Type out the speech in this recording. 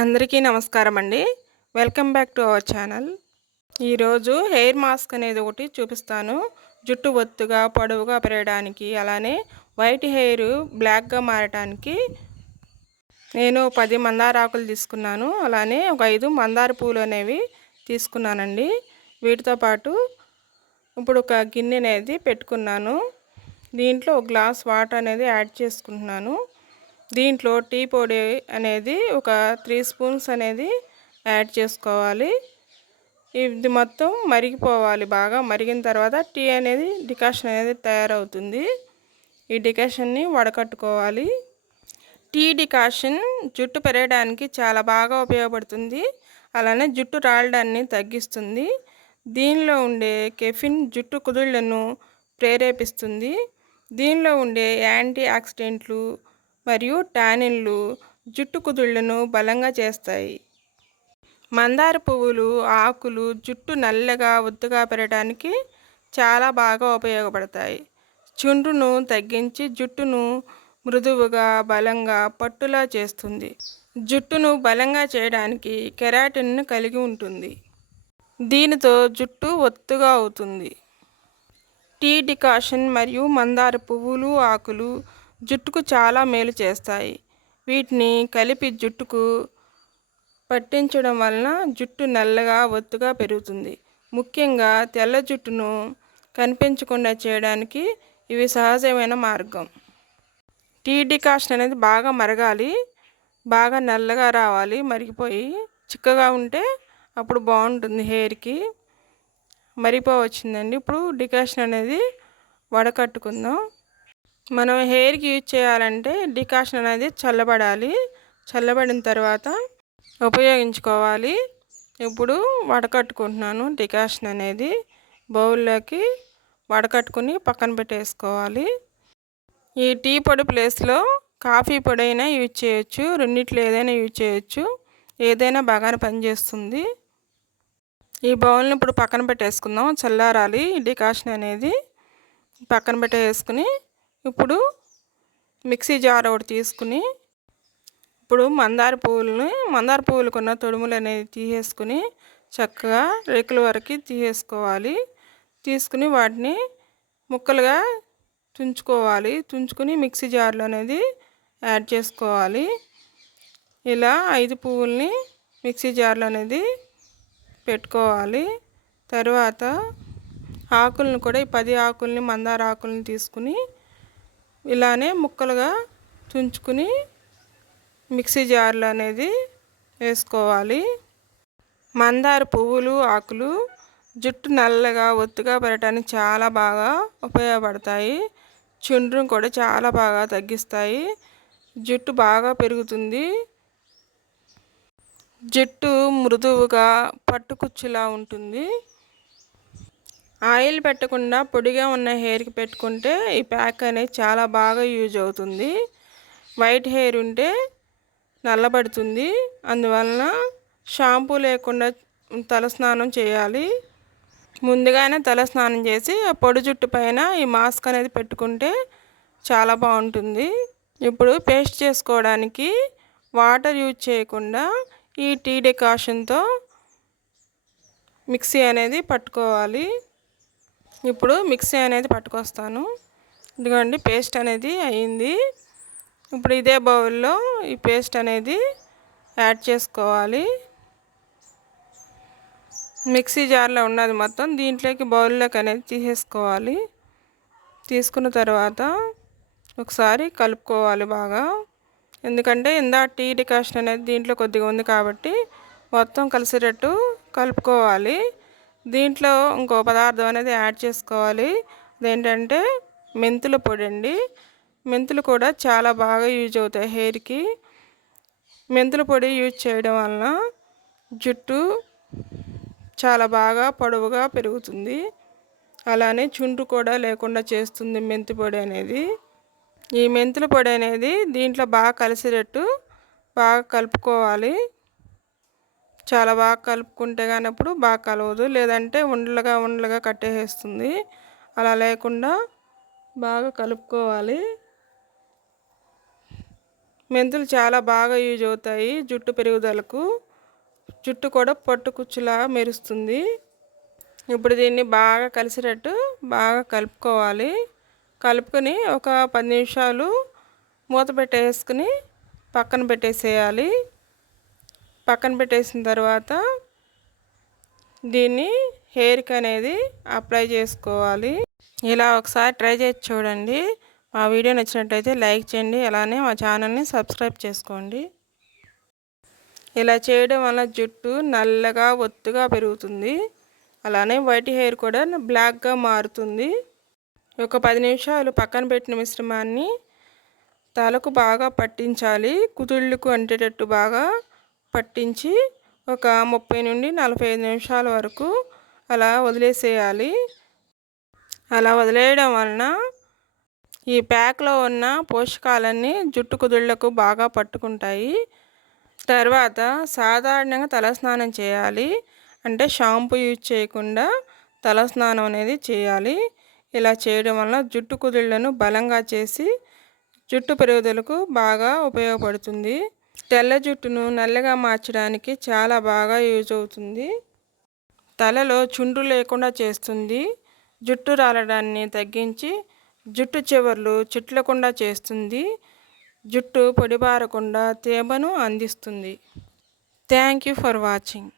అందరికీ నమస్కారం అండి. Welcome back to our channel. ఈరోజు హెయిర్ మాస్క్ అనేది ఒకటి చూపిస్తాను. జుట్టు ఒత్తుగా పొడవుగా పెరగడానికి అలానే వైట్ హెయిర్ బ్లాక్గా మారడానికి నేను పది మందార ఆకులు తీసుకున్నాను. అలానే ఒక ఐదు మందార పూలు అనేవి తీసుకున్నానండి. వీటితో పాటు ఇప్పుడు ఒక గిన్నె అనేది పెట్టుకున్నాను. దీంట్లో ఒక గ్లాస్ వాటర్ అనేది యాడ్ చేసుకుంటున్నాను. దీంట్లో టీ పొడి అనేది ఒక త్రీ స్పూన్స్ అనేది యాడ్ చేసుకోవాలి. ఇది మొత్తం మరిగిపోవాలి బాగా. మరిగిన తర్వాత టీ అనేది డికాషన్ అనేది తయారవుతుంది. ఈ డికాషన్ని వడకట్టుకోవాలి. టీ డికాషన్ జుట్టు పెరగడానికి చాలా బాగా ఉపయోగపడుతుంది. అలానే జుట్టు రాలడాన్ని తగ్గిస్తుంది. దీనిలో ఉండే కెఫిన్ జుట్టు కుదుళ్ళను ప్రేరేపిస్తుంది. దీనిలో ఉండే యాంటీ ఆక్సిడెంట్లు మరియు టానిన్లు జుట్టు కుదుళ్ళను బలంగా చేస్తాయి. మందార పువ్వులు ఆకులు జుట్టు నల్లగా ఒత్తుగా పెరగడానికి చాలా బాగా ఉపయోగపడతాయి. చుండ్రును తగ్గించి జుట్టును మృదువుగా బలంగా పట్టులా చేస్తుంది. జుట్టును బలంగా చేయడానికి కెరాటిన్ను కలిగి ఉంటుంది. దీనితో జుట్టు ఒత్తుగా అవుతుంది. టీ డికాషన్ మరియు మందార పువ్వులు ఆకులు జుట్టుకు చాలా మేలు చేస్తాయి. వీటిని కలిపి జుట్టుకు పట్టించడం వలన జుట్టు నల్లగా ఒత్తుగా పెరుగుతుంది. ముఖ్యంగా తెల్ల జుట్టును కనిపించకుండా చేయడానికి ఇవి సహజమైన మార్గం. టీ డికాషన్ అనేది బాగా మరగాలి బాగా నల్లగా రావాలి. మరిగిపోయి చిక్కగా ఉంటే అప్పుడు బాగుంటుంది హెయిర్కి. మరిగిపోవచ్చిందండి. ఇప్పుడు డికాషన్ అనేది వడకట్టుకుందాం. మనం హెయిర్కి యూజ్ చేయాలంటే డికాషన్ అనేది చల్లబడాలి. చల్లబడిన తర్వాత ఉపయోగించుకోవాలి. ఇప్పుడు వడకట్టుకుంటున్నాను డికాషన్ అనేది. బౌల్లోకి వడకట్టుకుని పక్కన పెట్టేసుకోవాలి. ఈ టీ పొడి ప్లేస్లో కాఫీ పొడి అయినా యూజ్ చేయొచ్చు. రెండిట్లో ఏదైనా యూజ్ చేయొచ్చు. ఏదైనా బాగానే పనిచేస్తుంది. ఈ బౌల్ని ఇప్పుడు పక్కన పెట్టేసుకుందాం. చల్లారాలి డికాషన్ అనేది. పక్కన పెట్టేసుకుని ఇప్పుడు మిక్సీ జార్ ఒకటి తీసుకుని ఇప్పుడు మందార పువ్వులని మందార పువ్వులకున్న తొడుములు అనేది తీసేసుకుని చక్కగా రేకుల వరకు తీసేసుకోవాలి. తీసుకుని వాటిని ముక్కలుగా తుంచుకోవాలి. తుంచుకుని మిక్సీ జార్లో అనేది యాడ్ చేసుకోవాలి. ఇలా ఐదు పువ్వుల్ని మిక్సీ జార్లో అనేది పెట్టుకోవాలి. తర్వాత ఆకులను కూడా ఈ పది ఆకుల్ని మందార ఆకుల్ని తీసుకుని ఇలానే ముక్కలుగా తుంచుకుని మిక్సీ జార్లు అనేది వేసుకోవాలి. మందార పువ్వులు ఆకులు జుట్టు నల్లగా ఒత్తుగా పెరగడానికి చాలా బాగా ఉపయోగపడతాయి. చుండ్రును కూడా చాలా బాగా తగ్గిస్తాయి. జుట్టు బాగా పెరుగుతుంది. జుట్టు మృదువుగా పట్టుకుచ్చులా ఉంటుంది. ఆయిల్ పెట్టకుండా పొడిగా ఉన్న హెయిర్కి పెట్టుకుంటే ఈ ప్యాక్ అనేది చాలా బాగా యూజ్ అవుతుంది. వైట్ హెయిర్ ఉంటే నల్లబడుతుంది. అందువలన షాంపూ లేకుండా తలస్నానం చేయాలి. ముందుగానే తలస్నానం చేసి ఆ పొడి జుట్టు పైన ఈ మాస్క్ అనేది పెట్టుకుంటే చాలా బాగుంటుంది. ఇప్పుడు పేస్ట్ చేసుకోవడానికి వాటర్ యూజ్ చేయకుండా ఈ టీ డెకాషన్తో మిక్సీ అనేది పట్టుకోవాలి. ఇప్పుడు మిక్సీ అనేది పట్టుకొస్తాను. ఇదిగోండి పేస్ట్ అనేది అయింది. ఇప్పుడు ఇదే బౌల్లో ఈ పేస్ట్ అనేది యాడ్ చేసుకోవాలి. మిక్సీ జార్లో ఉన్నది మొత్తం దీంట్లోకి బౌల్లోకి అనేది తీసేసుకోవాలి. తీసుకున్న తర్వాత ఒకసారి కలుపుకోవాలి బాగా. ఎందుకంటే ఇందా టీ డికాషన్ అనేది దీంట్లో కొద్దిగా ఉంది కాబట్టి మొత్తం కలిసేటట్టు కలుపుకోవాలి. దీంట్లో ఇంకో పదార్థం అనేది యాడ్ చేసుకోవాలి. అదేంటంటే మెంతుల పొడి అండి. మెంతులు కూడా చాలా బాగా యూజ్ అవుతాయి హెయిర్కి. మెంతుల పొడి యూజ్ చేయడం వలన జుట్టు చాలా బాగా పొడవుగా పెరుగుతుంది. అలానే చుండ్రు కూడా లేకుండా చేస్తుంది మెంతి పొడి అనేది. ఈ మెంతుల పొడి అనేది దీంట్లో బాగా కలిసేటట్టు బాగా కలుపుకోవాలి. చాలా బాగా కలుపుకుంటే కానప్పుడు బాగా కలవదు. లేదంటే ఉండలుగా ఉండలుగా కట్టేసేస్తుంది. అలా లేకుండా బాగా కలుపుకోవాలి. మెంతులు చాలా బాగా యూజ్ అవుతాయి జుట్టు పెరుగుదలకు. జుట్టు కూడా పట్టుకుచ్చులా మెరుస్తుంది. ఇప్పుడు దీన్ని బాగా కలిసేటట్టు బాగా కలుపుకోవాలి. కలుపుకొని ఒక పది నిమిషాలు మూత పెట్టేసుకుని పక్కన పెట్టేసేయాలి. పక్కన పెట్టేసిన తర్వాత దీన్ని హెయిర్కి అనేది అప్లై చేసుకోవాలి. ఇలా ఒకసారి ట్రై చేసి చూడండి. మా వీడియో నచ్చినట్టయితే లైక్ చేయండి. అలానే మా ఛానల్ని సబ్స్క్రైబ్ చేసుకోండి. ఇలా చేయడం వల్ల జుట్టు నల్లగా ఒత్తుగా పెరుగుతుంది. అలానే వైట్ హెయిర్ కూడా బ్లాక్గా మారుతుంది. ఒక పది నిమిషాలు పక్కన పెట్టిన మిశ్రమాన్ని తలకు బాగా పట్టించాలి. కుదుళ్ళకు అంటేటట్టు బాగా పట్టించి ఒక ముప్పై నుండి నలభై ఐదు నిమిషాల వరకు అలా వదిలేసేయాలి. అలా వదిలేయడం వలన ఈ ప్యాక్లో ఉన్న పోషకాలన్నీ జుట్టు కుదుళ్ళకు బాగా పట్టుకుంటాయి. తర్వాత సాధారణంగా తలస్నానం చేయాలి. అంటే షాంపూ యూజ్ చేయకుండా తలస్నానం అనేది చేయాలి. ఇలా చేయడం వల్ల జుట్టు కుదుళ్ళను బలంగా చేసి జుట్టు పెరుగుదలకు బాగా ఉపయోగపడుతుంది. తెల్ల జుట్టును నల్లగా మార్చడానికి చాలా బాగా యూజ్ అవుతుంది. తలలో చుండ్రు లేకుండా చేస్తుంది. జుట్టు రాలడాన్ని తగ్గించి జుట్టు చివర్లు చిట్లకుండా చేస్తుంది. జుట్టు పొడిబారకుండా తేమను అందిస్తుంది. Thank you for watching.